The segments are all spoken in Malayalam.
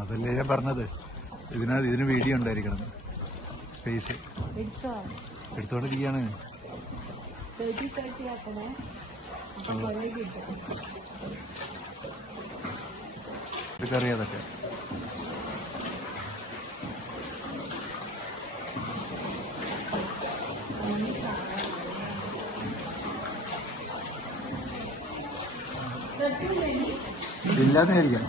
അതല്ലേ ഞാൻ പറഞ്ഞത്, ഇതിന് വീഡിയോ ഉണ്ടായിരിക്കണം. സ്പേസ് എടുത്തോണ്ടിരിക്കുകയാണ്. ഇതൊക്കെ ഇല്ലാന്ന് വിചാരിക്കാം.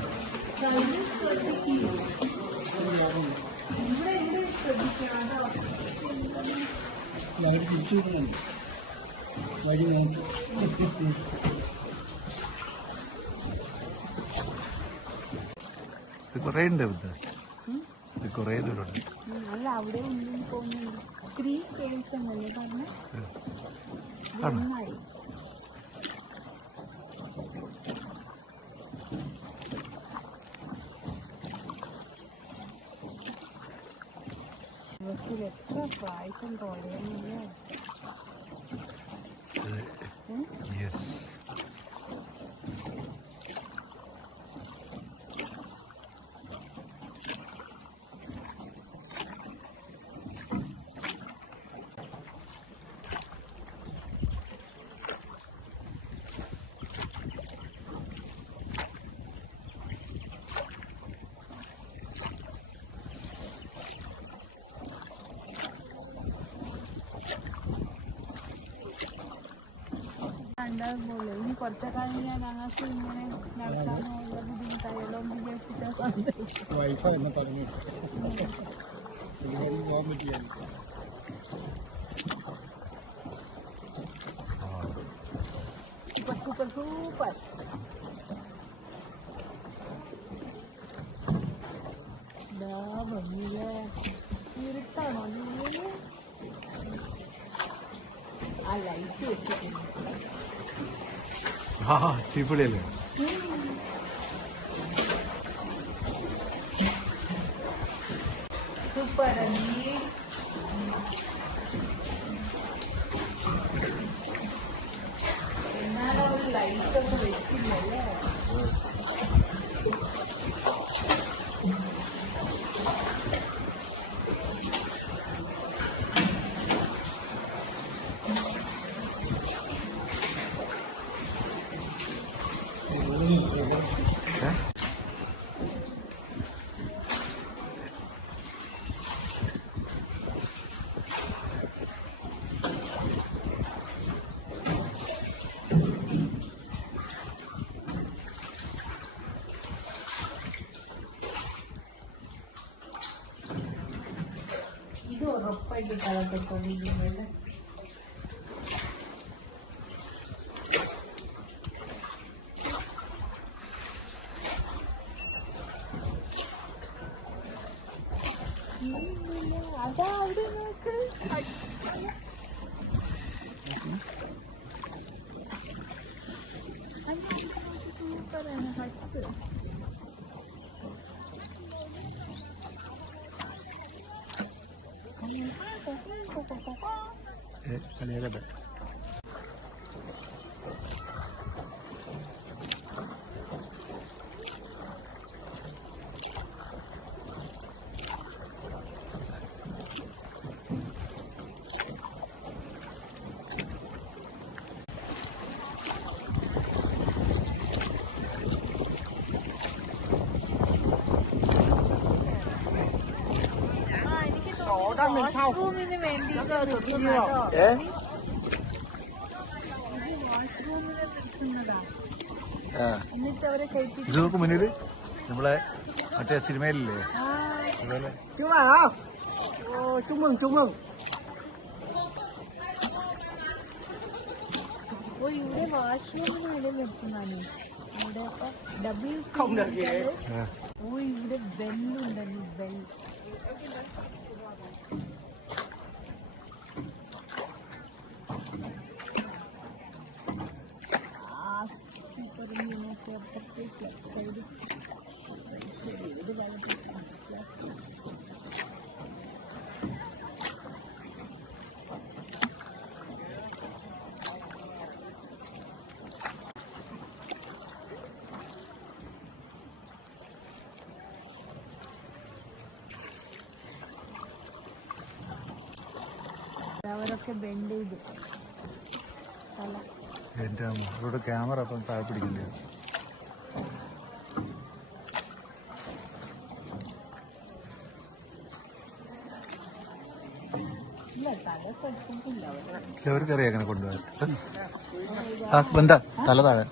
ഇത് കൊറേ ഉണ്ട്, ഇത് കൊറേ ദൂരമുണ്ട്. അല്ല, അവിടെ പോകുന്നുണ്ട്. 3 caves എന്നല്ലേ പറഞ്ഞ. എത്ര പ്രാവശ്യം തോന്നിയല്ലേ. ഉണ്ടാകുമ്പോളേ ഇനി കുറച്ചൊക്കെ കഴിഞ്ഞാൽ ഞങ്ങൾക്ക് ഇങ്ങനെ നടക്കാനുള്ള ബുദ്ധിമുട്ടായാലോ വിചാരിച്ചിട്ട് വൈഫ എന്ന് പറഞ്ഞു പോകാൻ പറ്റില്ല. സൂപ്പർ സൂപ്പർ ഭംഗിയില്ലേ. ഇരുട്ടാണോ നീ? ആ ലൈറ്റ് വെച്ചിട്ടുണ്ട്. അടിപൊളിയല്ലേ. സൂപ്പർ. എന്നാലും ഒരു ലൈറ്റൊക്കെ വെച്ചില്ലല്ലേ. ഇത് ഉറപ്പായിട്ട് കളപ്പെട്ടിരിക്കുന്നത്. അതാ അവിടെ നോക്ക്. സൂപ്പറാണ് ഹട്ട്. കളിയാകട്ടെ. വാഷ്റൂമിന് വേണ്ടി ഇതൊക്കെ മുന്നിൽ നമ്മളെ മറ്റേ സിനിമയിലില്ലേ അതുപോലെ. ഇവിടെ വാഷ്റൂമിന് വേണ്ടി നിർത്തുന്നതാണ്. ഇവിടെ ഇവിടെ ബെല്ലുണ്ടല്ലോ, ബെൽ. സൂപ്പർ. അപ്പുറത്തേക്ക് സൈഡ് അവരൊക്കെ ബെൻഡ് ചെയ്തു തല. എൻ്റെ അവരുടെ ക്യാമറ അപ്പം താഴെ പിടിക്കേണ്ടി വരും. ഇല്ല തല പഠിച്ചിട്ടില്ല അവര്. അവർക്കറിയാം അങ്ങനെ കൊണ്ടുപോകാൻ. ആ ബന്ധ തല താഴെ.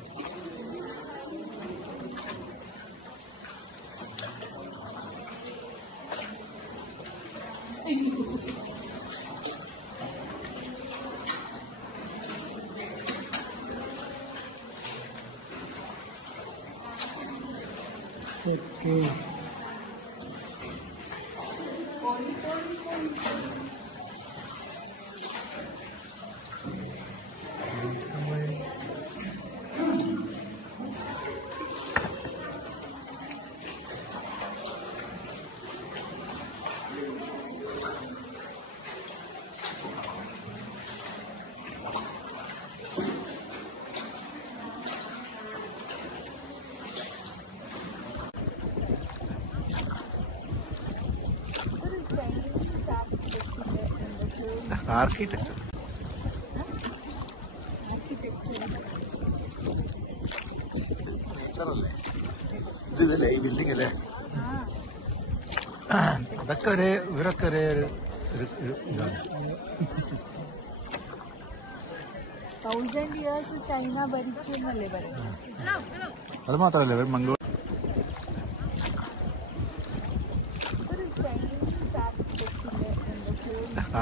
ഓക്കെ ആർക്കിടെക്ട് നേച്ചറല്ലേ ഇതല്ലേ ഈ ബിൽഡിംഗ് അല്ലേ? അതൊക്കെ ഒരേ ഇവരൊക്കെ ഒരേ ഒരു ഇതാണ്. 1000 years ചൈന ഭരിച്ചു എന്നല്ലേ പറയുന്നത്. അത് മാത്രമല്ല ഇവർ മംഗോൾ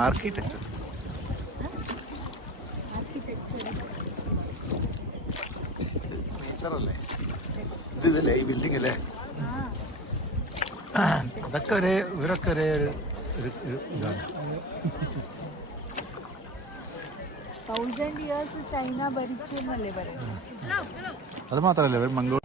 ആർക്കിടെക്ട് നേച്ചറല്ലേ ഇതല്ലേ ഈ ബിൽഡിംഗ് അല്ലേ? അതൊക്കെ ഒരേ ഇവരൊക്കെ ഒരേ ഒരു ഇതാണ്. 1000 years ചൈന ഭരിച്ചു എന്നല്ലേ പറയുന്നത്. അത് മാത്രമല്ല ഇവർ മംഗോൾ